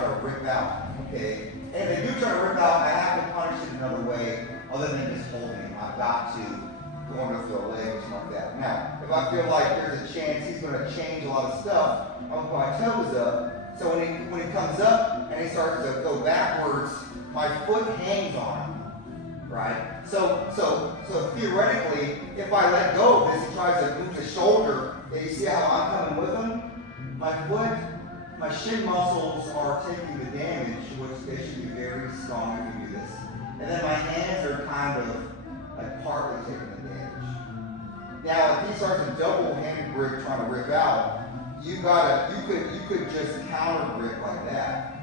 try to rip out, okay? And if they do try to rip out, I have to punish it another way other than just holding him. I've got to go under for a leg or something like that. Now, if I feel like there's a chance he's going to change a lot of stuff, I'll put my toes up. So when he comes up and he starts to go backwards, my foot hangs on him, right? So theoretically, if I let go of this, he tries to move his shoulder, and you see how I'm coming with him? My shin muscles are taking the damage, which they should be very strong if you do this. And then my hands are kind of like partly taking the damage. Now, if he starts a double-handed grip trying to rip out, you could just counter grip like that.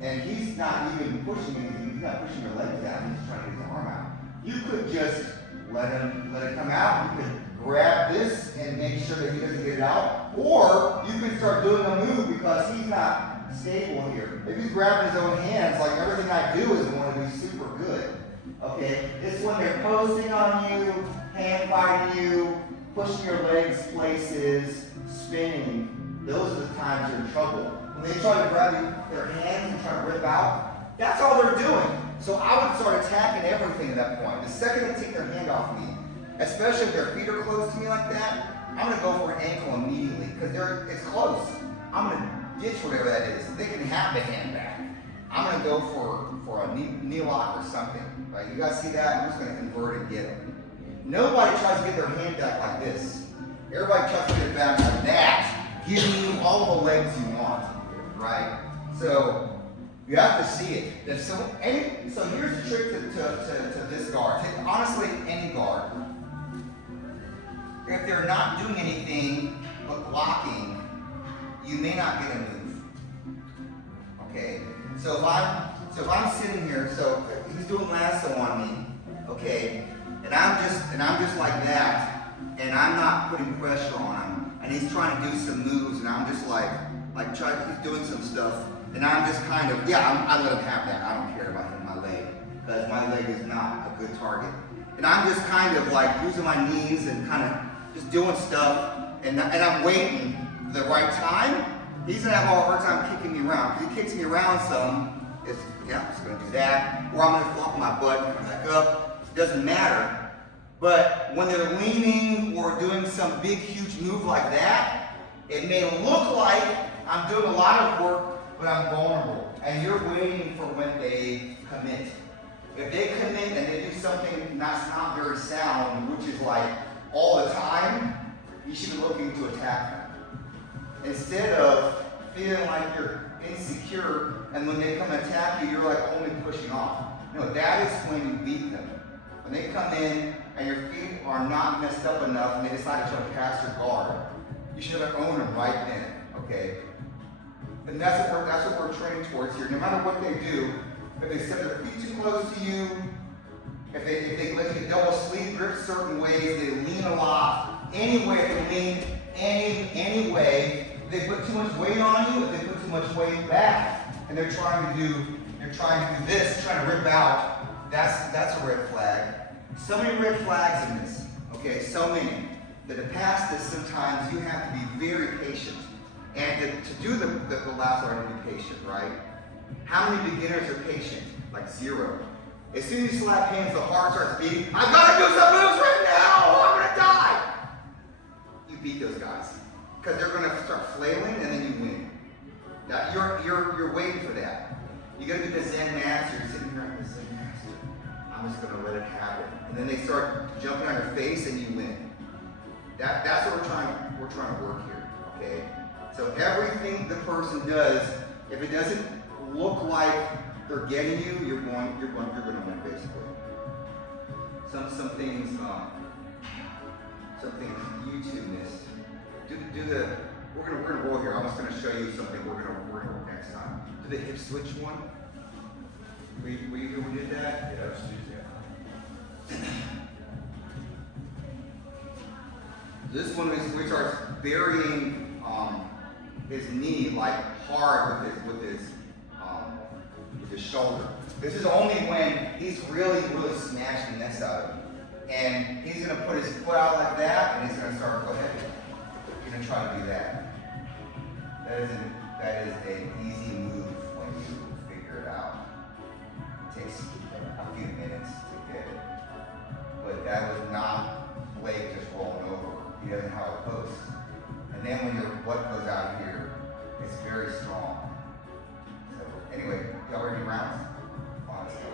And he's not even pushing anything. He's not pushing your legs down. He's trying to get his arm out. You could just let it come out. You could grab this and make sure that he doesn't get it out. Or you can start doing a move because he's not stable here. If he's grabbing his own hands, like everything I do is going to be super good. Okay? It's when they're posing on you, hand fighting you, pushing your legs places, spinning. Those are the times you're in trouble. When they try to grab their hands and try to rip out, that's all they're doing. So I would start attacking everything at that point. The second they take their hand off me, especially if their feet are close to me like that, I'm going to go for an ankle immediately because it's close. I'm going to ditch whatever that is. They can have the hand back. I'm going to go for a knee lock or something. Right? You guys see that? I'm just going to invert and get them. Nobody tries to get their hand back like this. Everybody tries to get it back like that, giving you all the legs you want. Right? So you have to see it. So here's the trick to this guard. Honestly, any guard. If they're not doing anything but blocking, you may not get a move. Okay? So if I'm sitting here, so he's doing lasso on me, okay, and I'm just like that, and I'm not putting pressure on him, and he's trying to do some moves, and I'm just he's doing some stuff, and I'm just kind of, I let him have that. I don't care about hitting my leg, because my leg is not a good target. And I'm just kind of like using my knees and kind of just doing stuff, and I'm waiting for the right time. He's gonna have a hard time kicking me around. If he kicks me around some, it's gonna do that. Or I'm gonna flop my butt and come back up. It doesn't matter. But when they're leaning or doing some big, huge move like that, it may look like I'm doing a lot of work, but I'm vulnerable. And you're waiting for when they commit. If they commit and they do something that's not very sound, which is like all the time, you should be looking to attack them. Instead of feeling like you're insecure and when they come and attack you, you're like only pushing off. No, that is when you beat them. When they come in and your feet are not messed up enough and they decide to try to pass your guard, you should have owned them right then, okay? And that's what we're training towards here. No matter what they do, if they set their feet too close to you, if they let you double sleeve grip certain ways, they lean a lot, any way they lean, any way, they put too much weight on you, if they put too much weight back, and they're trying to do this, trying to rip out, that's a red flag. So many red flags in this, okay, so many, that to pass this sometimes you have to be very patient. And to do the lasso, I need to be patient, right? How many beginners are patient? Like 0. As soon as you slap hands, the heart starts beating. I've got to do some moves right now, or I'm going to die. You beat those guys. Because they're going to start flailing, and then you win. Now, you're waiting for that. You got to be the Zen master. You're sitting here like the Zen master. I'm just going to let it happen. And then they start jumping on your face, and you win. That's what we're trying to work here. Okay. So everything the person does, if it doesn't look like they're getting you, you're going to win basically. Some things YouTube missed. We're gonna roll here. I'm just gonna show you something we're gonna work next time. Do the hip switch one. Were you here when we did that? Yeah, let's do that. This one is we start burying his knee like hard with his shoulder. This is only when he's really smashing the mess out of him. And he's gonna put his foot out like that, and he's gonna start, go ahead. He's gonna try to do that. That is an easy move when you figure it out. It takes a few minutes to get it. But that was not Blake just rolling over. He doesn't have a post. And then when your butt goes out here, it's very strong. So anyway, y'all ready rounds? Fine, let's go.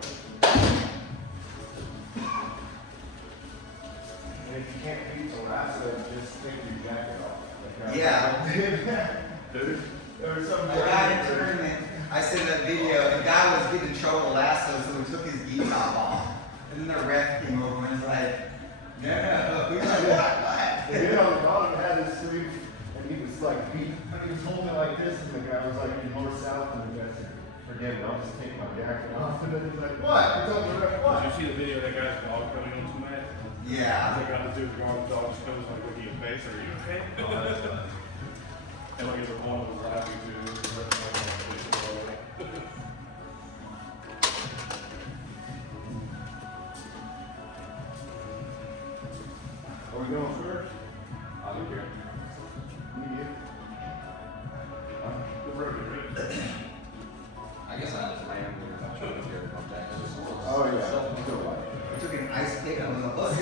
And if you can't beat the last one, just take your jacket off. Like, Yeah. Dude, there was some I got in a tournament. I sent that video. The guy was getting in trouble last time, so he took his gi top off. And then the ref came over and was like, no. He's like, what? The kid on the bottom had his sleeve, and he was like beat. I mean, he was holding it like this, and the guy was like, "You're more south than the guy said, forget it, I'll just take my jacket off." And then he's like, "What?" He told the ref, "What?" Did you see the video of that guy's dog coming on to Matt? Yeah. They got the dude going, the dog just comes like looking at face, are you okay? Oh, that's funny. And like the one was laughing too. Are we going first? I don't care. Me, you. The road is I guess I just ran with my shoulder here from Jack. Oh yeah. Go right. We took an ice pick on the bus.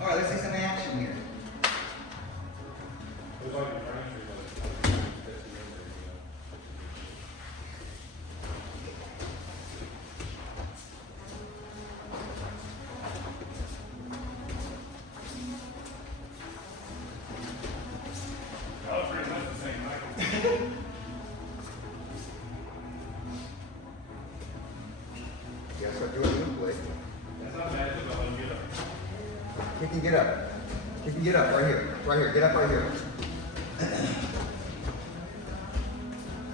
All right, let's see some action here. It was like a Grand Street, like 50 years ago. Oh, pretty much the same, Michael. Guess what? Do a new play. That's not bad, just let him get up. He can get up. He can get up right here. Right here. Get up right here.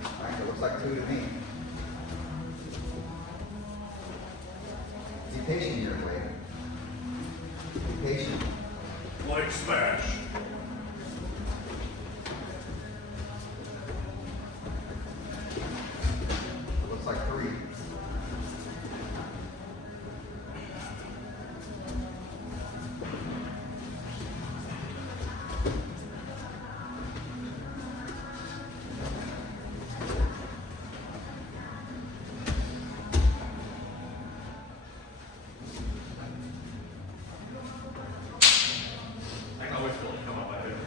All right, it looks like two to me. Be patient here, Blake. Be patient. Like smash. Looks like three. I can always feel it come up like this.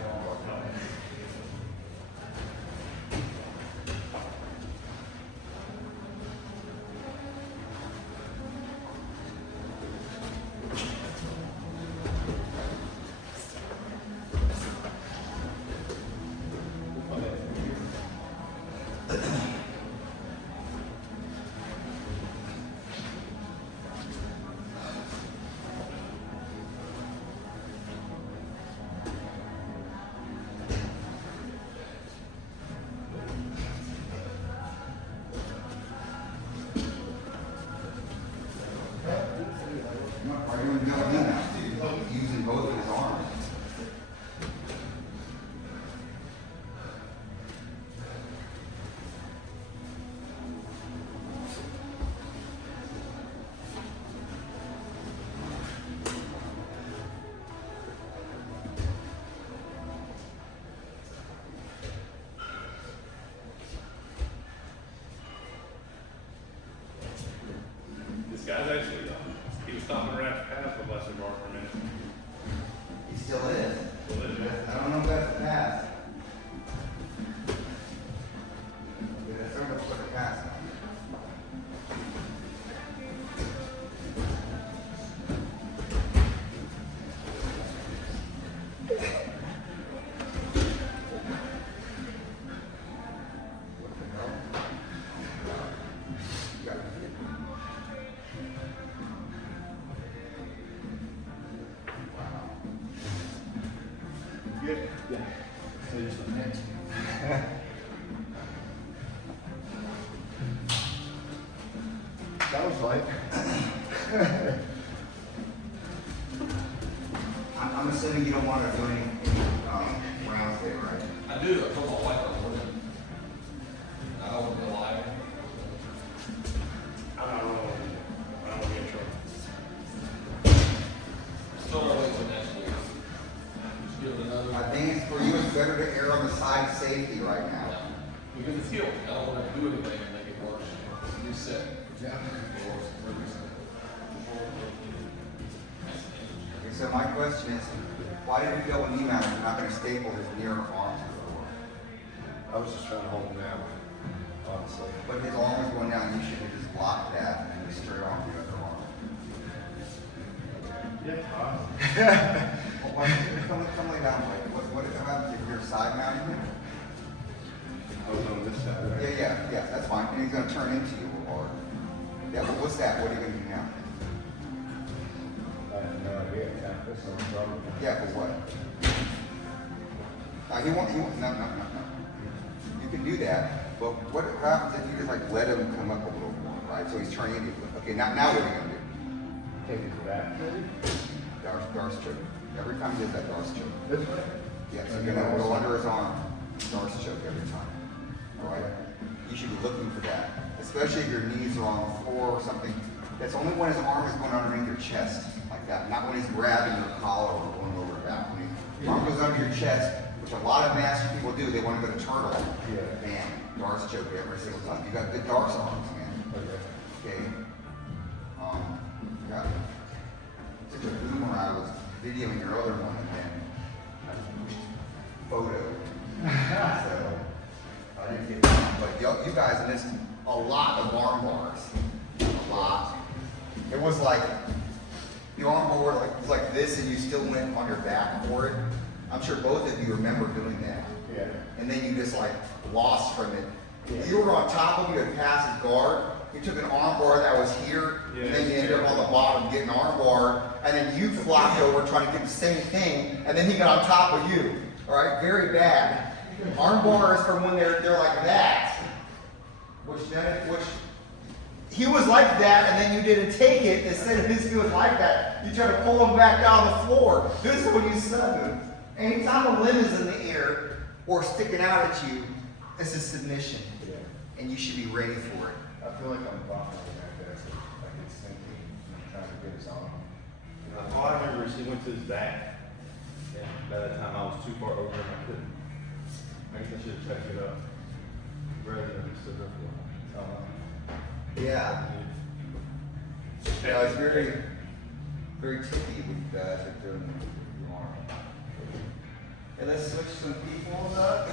Are you in no now? Using both of his arms. This guy's actually, he was stopping right after pass with Leslie Bar for a minute. He still is. Still is, yeah. I don't know if that's a pass. Yeah, that's starting to look like a pass now. What the hell? Yeah. Wow. Good. Yeah. So just a minute. That was like. I'm assuming you don't want to do any rounds there, right? I do. I told my wife I was working. I don't want to lie. I don't know. I don't want to get in trouble. So I'll wait till next week. Just give it another. I think it's for you, it's better to err on the side of safety right now. We Because it's healed. I don't want to do anything and make it worse. You set. Yeah. Okay, so my question is, why did you go with knee mount if you're not going to staple his near arm to the floor? I was just trying to hold him down, honestly. But his arm was going down, you should have just blocked that and then just straight on the other arm. Yeah, Well, why don't you come lay down, like, what happens if you're side mounting him? I was on this side, right? Yeah, that's fine. And he's gonna turn into you, or yeah. What's that? What are you gonna do now? I have no idea. Tap this on the arm. Yeah, but what? He won't. No. You can do that, but what happens if you just like let him come up a little more, right? So he's turning into you. Okay, now what are you gonna do? Take his back. Darce choke. Every time you do that, Darce choke. This way? Yeah, so you're gonna go under his arm, Darce choke every time. All right? You should be looking for that, especially if your knees are on the floor or something. That's only when his arm is going underneath your chest, like that. Not when he's grabbing your collar or going over that. When his arm goes under your chest, which a lot of master people do, they want to go to turtle. Yeah. Bam, Darce choke every single time. You got good Darce arms, man. Okay. Okay. Got such a boomer. I was videoing your other one and then I pushed photo. So I didn't get that. But you guys missed a lot of arm bars. A lot. It was like the arm bar was like this and you still went on your back for it. I'm sure both of you remember doing that. Yeah. And then you just like lost from it. Yeah. You were on top of him, you had passed his guard. You took an arm bar that was here, and then you ended up on the bottom getting an arm bar, and then you flopped over trying to get the same thing, and then he got on top of you. All right, very bad. Arm bars from when they're like that, which he was like that, and then you didn't take it. Instead of his, he was like that. You try to pull him back down the floor. This is when you sub him. Anytime a limb is in the air or sticking out at you, it's a submission, Yeah. and you should be ready for it. I feel like I'm boxing back there, so like it's thinking, I'm trying to get his arm. All I remember is he went to his back. And by that time I was too far over and I couldn't. I guess I should have checked it up. Rather than just stood there for a while. Yeah. Yeah, it's very, very tricky with you guys are doing your arm. Okay, let's switch some people up.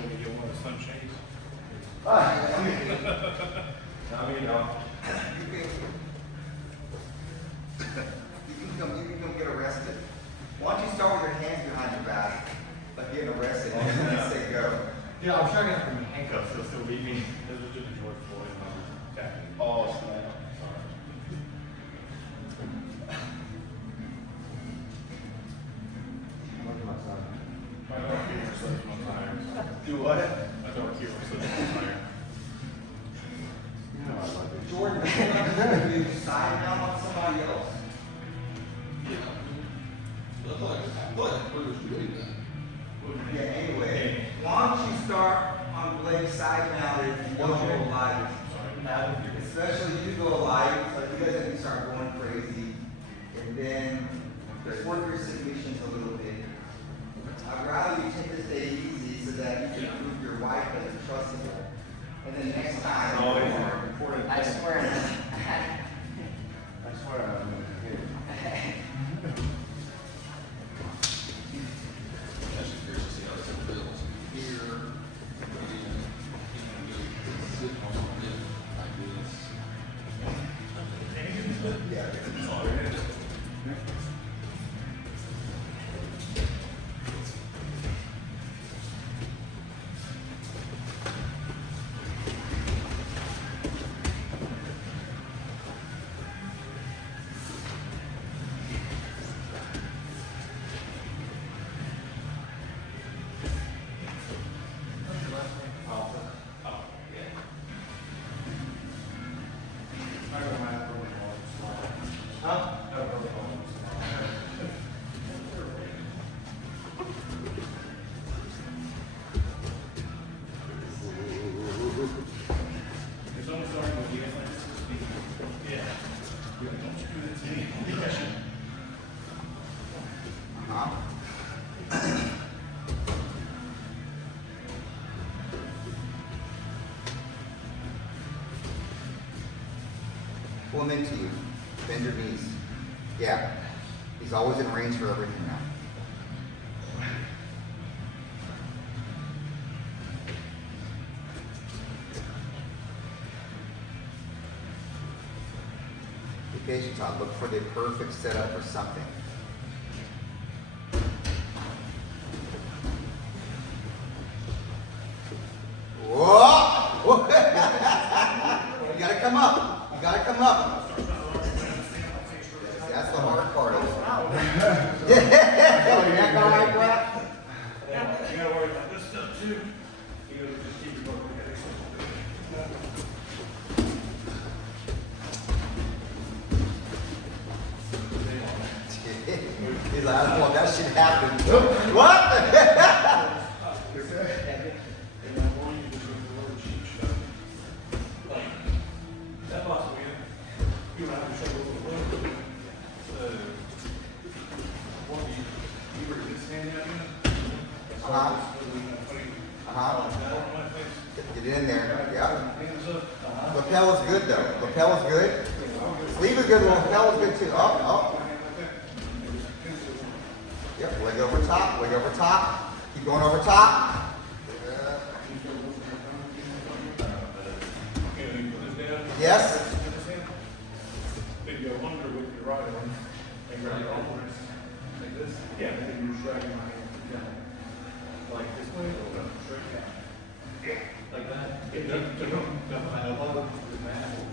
When you get one of the sunshades. I mean, You can come get arrested. Why don't you start with your hands behind your back, like getting arrested, and then say go. Yeah, I'm sure I got from handcuffs, they'll still beat me. It was just a George Floyd attacking. oh, snap. Look at my son. My dark humor slips one time. Do what? My dark humor slips one time. You know I love it. Jordan, do you side down on somebody else? Look like Bruce doing that. Yeah, anyway, why don't you start on Blake side mounted and don't go live. Especially you go live, so you guys can start going crazy. And then just work your submissions a little bit. I'd rather you take this day easy so that you can prove your wife as trustable. And then next time. Always important. I swear. I swear I'm gonna hit it. Actually curious to see how this feels. Here, and sit on it like this. Yeah. pull him into you. Bend your knees. Yeah. He's always in range for everything now. Be patient, Todd. Look for the perfect setup for something. Whoa! Whoa. You gotta come up. You gotta come up. That's the hard part. Yeah, all right, Brad? You gotta worry about this stuff too. You gotta just keep it going. He's like, well, that shit happened. What? That possibly, you don't have to show a little bit. You were just standing out here? Uh-huh. Uh-huh. Get it in there. Yeah. Lapel is good though. Lapel is good. Sleeve is good. Lapel is good too. Up, up. Yep. Leg over top. Leg over top. Keep going over top. Yes. Then you go under with your right arm and grab your arm like this. Yeah, and then you're dragging my hand down. Like this way, or straight down. Yeah. Like that. Don't my elbow with my elbow.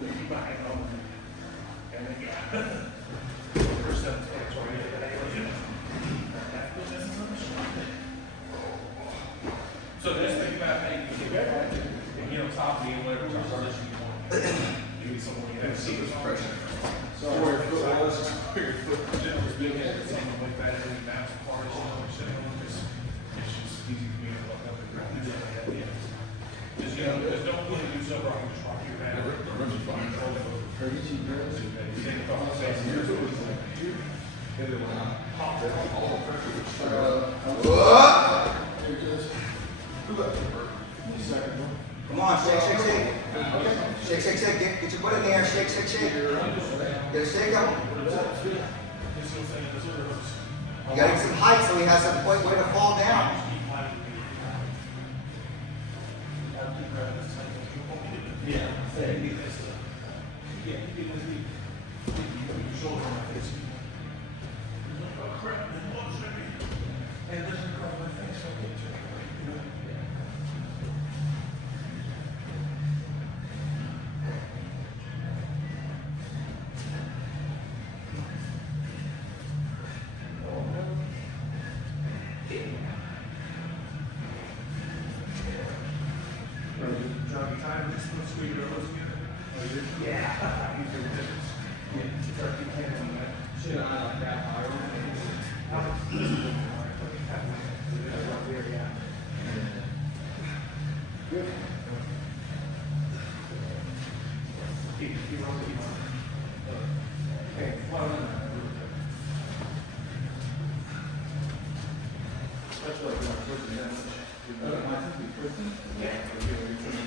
Keep my hand on. And then, yeah. First step, it's right here. So just think about how you can get back and get on top of me and whatever position you want. You need someone you have to see this pressure. So where your foot was, where your foot was big head, something like that, and then bounce apart, you know, or something like this. It's just easy for me to look up and grab it. Just, you know, just don't put it so wrong, just rock your back. The rim is fine. Control it. You take a couple of seconds here, so it's like, hit it when I pop it, all the pressure would start. Come on, shake, shake, shake. Shake, shake, shake. Get your butt in there. Shake, shake, shake. Get a shake up. You gotta get some height so he has some way to fall down.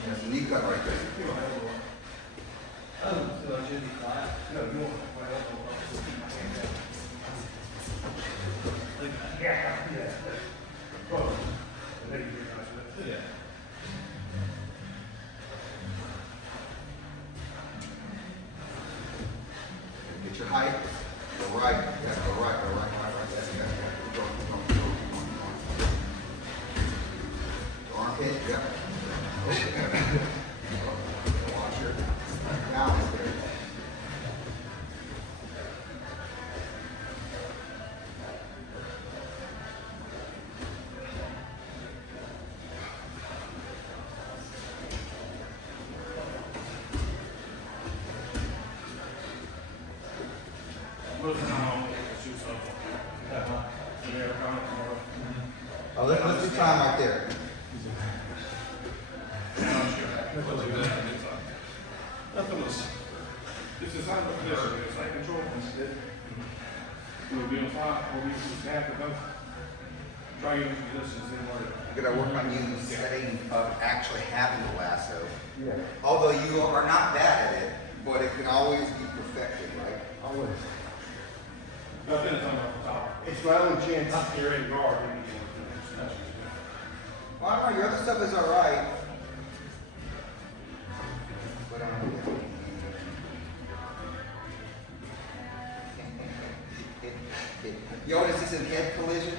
That's a knee cut right there. Get your height. Go right. Yeah, go right. Go right. That's it. Go. Armpit. Yeah. Watch your balance there. Oh, let's do time right there. This is not a position, it's like control. We'll be on top, or we just have to go. Try your positions in order. You gotta work on you setting up actually having the lasso. Yeah. Although you are not bad at it, but it can always be perfected, right? Always. Nothing is on the top. It's my only chance. Not you're in guard, then you can smash it. Well, I don't know, your other stuff is alright. But yo, is this a head collision?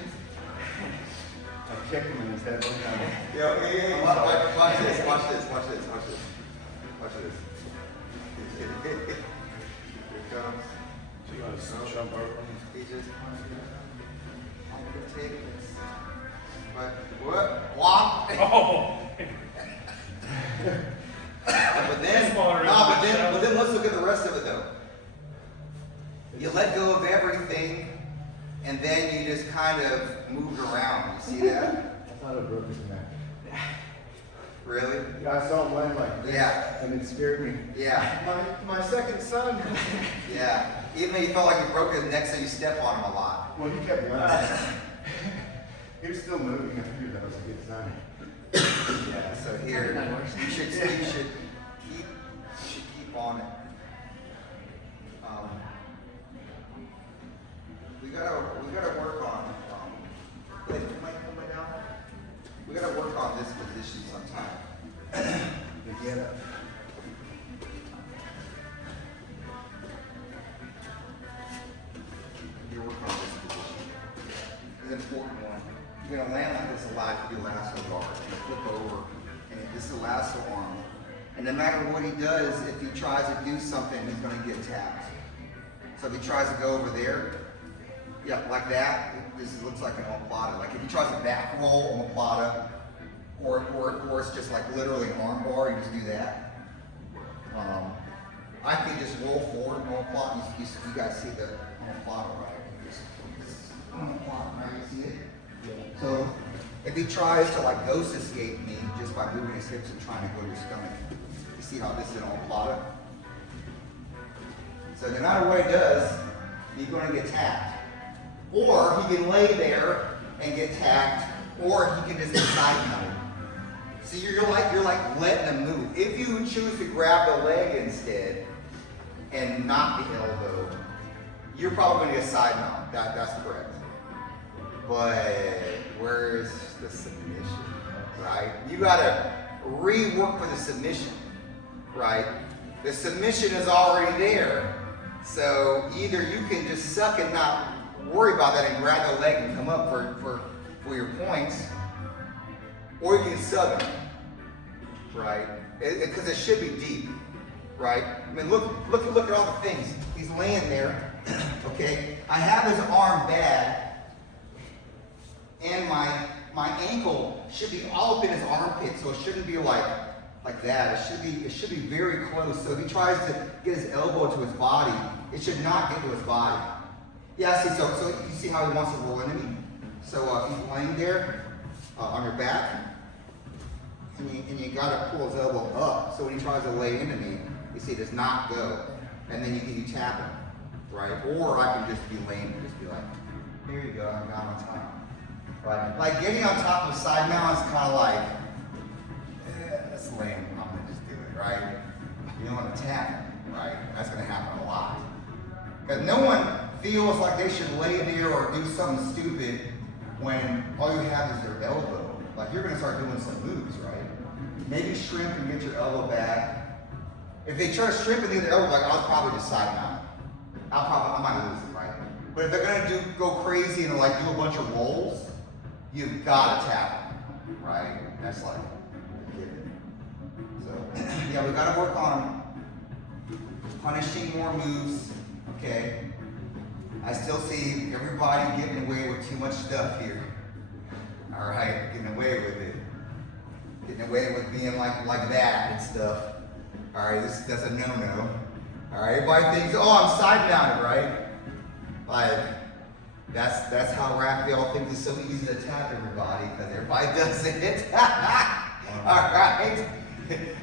I kicked him in his head one time. Yeah. Watch this, watch this, watch this, watch this. Watch this. Here it comes. She gonna jump over him. He just I can take this. But what? Walk. Oh! But then, but then let's look at the rest of it though. You let go of everything, and then you just kind of moved around. You see that? I thought I broke his neck. Really? Yeah, I saw him land like this. Yeah. And it scared me. Yeah. My second son. Yeah. Even though you felt like you broke his neck, so you step on him a lot. Well, he kept me honest. He was still moving. I figured that was a good sign. Yeah. So here, you should keep on it. We gotta work on. Wait, am I coming down? We gotta work on this position sometime. Get up. You work on this position. It's an important one. You're gonna land like this a lot if you lasso guard. You flip over, and this is a lasso arm. And no matter what he does, if he tries to do something, he's gonna get tapped. So if he tries to go over there, yeah, like that, this looks like an omoplata. Like if he tries to back roll omoplata, or it's just like literally an arm bar, you just do that. I can just roll forward an omoplata. You guys see the omoplata, right? Omoplata, right? You see it? Yeah. So if he tries to like ghost escape me just by moving his hips and trying to go to your stomach, you see how this is an omoplata? So no matter what he does, he's going to get tapped. Or he can lay there and get tapped, or he can just get side mounted. See, you're like letting him move. If you choose to grab the leg instead and not the elbow, you're probably going to get side mount. That's correct. But where's the submission, right? You got to rework for the submission, right? The submission is already there. So either you can just suck and not worry about that and grab the leg and come up for your points, or you can sub it, right? Because it should be deep, right? I mean, look at all the things. He's laying there, okay? I have his arm bad, and my ankle should be all up in his armpit, so it shouldn't be like that. It should be very close. So if he tries to get his elbow to his body, it should not get to his body. Yeah, see, so you see how he wants to roll into me? So he's laying there on your back, and you gotta pull his elbow up. So when he tries to lay into me, you see it does not go. And then you tap him, right? Or I can just be lame and just be like, here you go, I got on top. Right? Like getting on top of a side mount is kind of like, that's lame, I'm gonna just do it, right? You don't want to tap him, right? That's gonna happen a lot. Because no one feels like they should lay there or do something stupid when all you have is their elbow. Like you're gonna start doing some moves, right? Maybe shrimp and get your elbow back. If they try to shrimp and get their elbow back, I'll probably just side mount. I might lose it, right? But if they're gonna go crazy and like do a bunch of rolls, you've gotta tap them, right? That's like a given. So yeah, we gotta work on punishing more moves, okay? I still see everybody getting away with too much stuff here. All right, getting away with it. Getting away with being like that and stuff. All right, that's a no-no. All right, everybody thinks, oh, I'm side mounted, right? Like, that's how Raphael thinks it's so easy to tap everybody, because everybody does it. All right?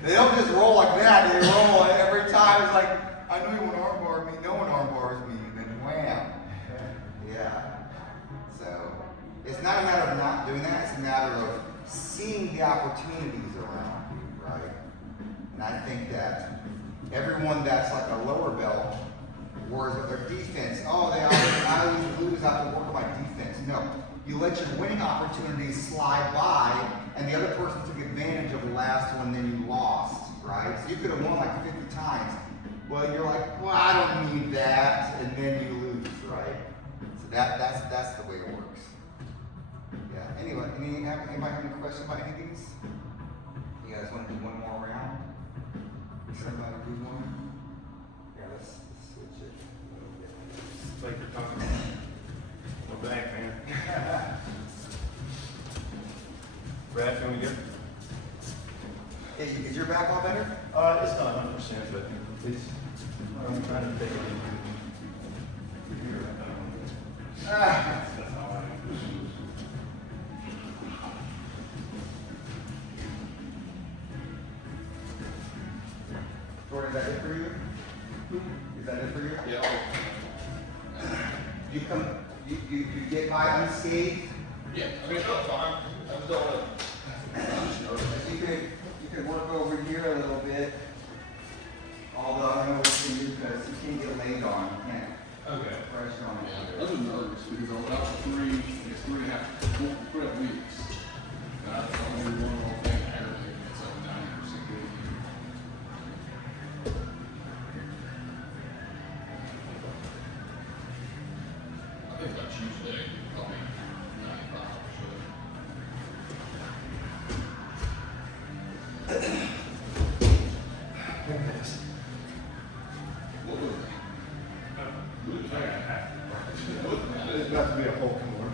They don't just roll like that, they roll every time. It's like, I know you want to armbar me, no one armbars me, and then wham. Yeah. So, it's not a matter of not doing that, it's a matter of seeing the opportunities around you, right? And I think that everyone that's like a lower belt worries about their defense. Oh, I always lose, I have to work on my defense. No, you let your winning opportunities slide by, and the other person took advantage of the last one, then you lost, right? So you could have won like 50 times. Well, you're like, well, I don't need that, and then you lose, right? So that's the way it works. Yeah. Anyway, anybody have any questions about any of these? You guys want to do one more round? Somebody do one? Yeah, let's switch it. Take your time. Go back, man. Brad, can we get? Is your back all better? It's not 100%, but it's, I'm trying to take it in. Ah. That's all I do. Jordan, is that it for you? Is that it for you? Yeah. You get by unscathed? Yeah, I mean, I'm fine. I'm doing You could work over here a little bit. Although I don't know what you can do because you can't get laid on. You can't Okay. pressure on Yeah, it. I've been nervous because I was out for 3 weeks. And I only one more thing aggravated me. It's like 90% good. I think by Tuesday, I'll be 95%. What was it? It's about to be a whole more.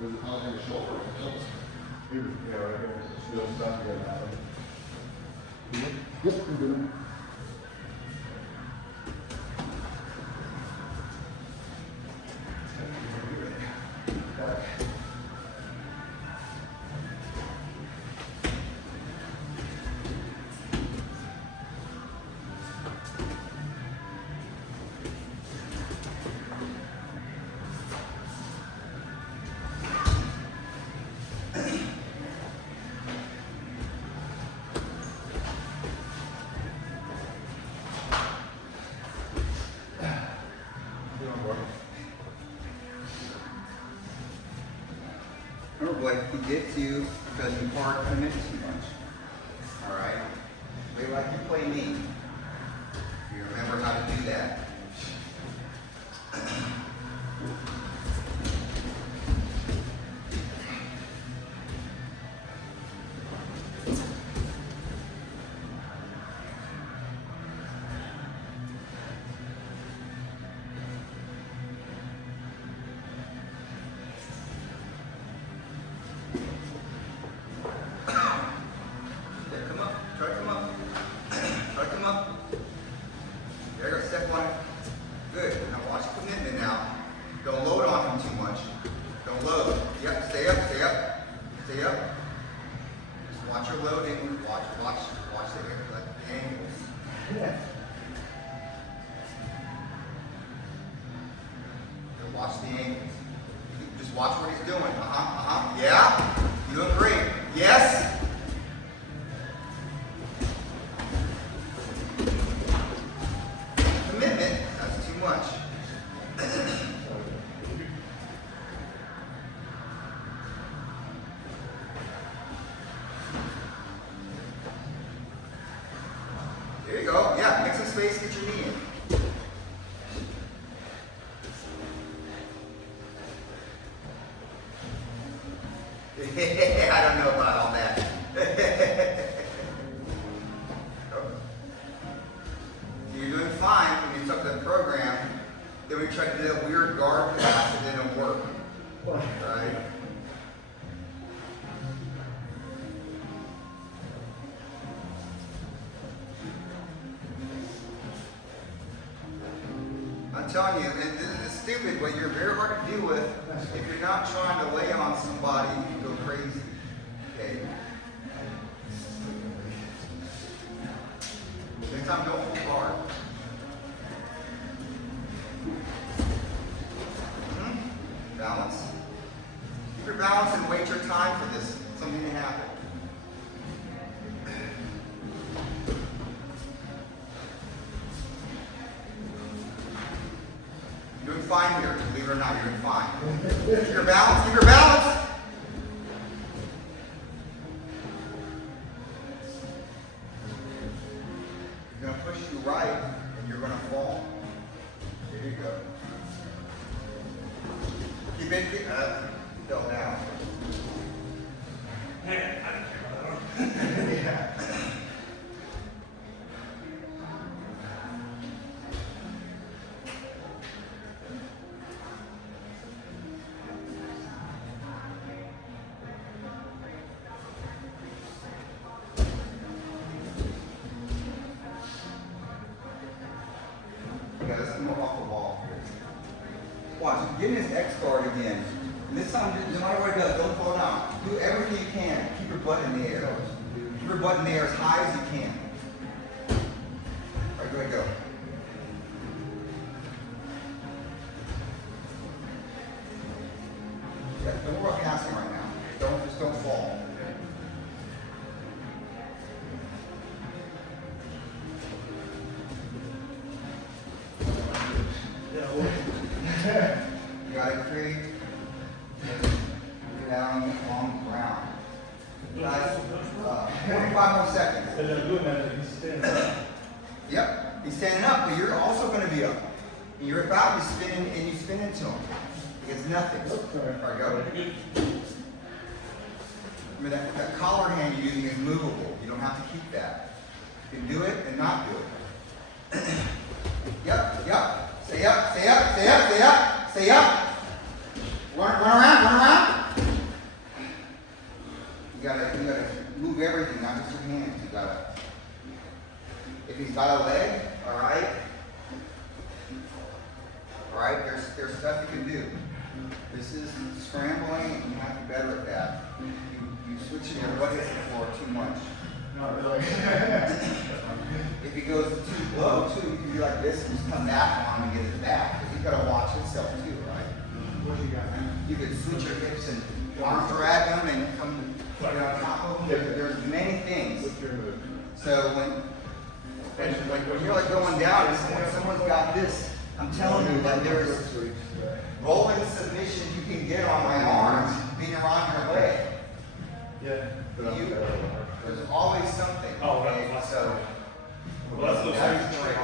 Was it on your shoulder or else? He was, yeah, right here. Still stuck here now. Yep, you're good. Remember, Blake, he gets you because you hard commit too much. Alright? Play like you play me. You remember how to do that. Yeah, come up. Try to come up. Try to come up. There you go. Step one. Good. Now watch commitment now. Don't load on him too much. Don't load. Yep. Stay up. Stay up. Stay up. Just watch your loading. Watch the angles. Yeah. Watch the angles. Just watch what he's doing. Yeah. You're doing great. Yes. Commitment. That's too much. There you go. Yeah. Make some space. Get your knee in. I don't know about all that. You're doing fine when you took the program. Then we tried to do that weird guard pass and it didn't work. Right? I'm telling you, and this is stupid, but you're very hard to deal with if you're not trying to lay on somebody and go crazy. Okay? Next time, don't hold hard. Balance. Keep your balance and wait your time for this, something to happen. fine here. Believe it or not, you're doing fine. Keep your balance, keep your balance. You're gonna push you right, and you're gonna fall. There you go. Keep it, fell down. Yeah. Yeah, let's come off the wall. Watch, get in his X guard again. And this time, no matter what he does, don't fall down. Do everything you can. Keep your butt in the air. Keep your butt in the air as high as you can. All right, go ahead, go. Yeah, don't worry about passing right now. Just don't fall. You gotta create, get down on the ground. Guys, 45 more seconds. Yep, he's standing up, but you're also gonna be up. And you're about to spin in, and you spin into him. It's nothing. All right, go. Remember that collar hand you're using is movable. You don't have to keep that. You can do it and not do it. Yep, yep. Stay up, stay up, stay up, stay up, stay up. Run around, run around. You gotta move everything, not just your hands. You gotta. If he's got a leg, all right. All right, there's stuff you can do. This is scrambling, and you have to be better at that. You switching your butt hits the floor too much. Not really. If he goes too low, too, you can be like this and just come back on him and get his back. Because he's got to watch himself, too, right? What you got, man? You could switch your hips and arm drag him and come get on top of him. There's many things. What's your move? So when you're like going down, when someone's got this, I'm telling you that there's rolling submission you can get on my arms being around your leg. Yeah. There's always something. Oh, okay? that's- So Well, that's those that's things. the trick.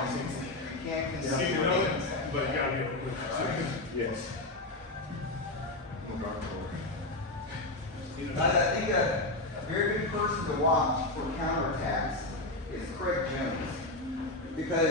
You can't You conceal can know it, things. but you gotta be able to move it. Yes. I think a very good person to watch for counterattacks is Craig Jones. Because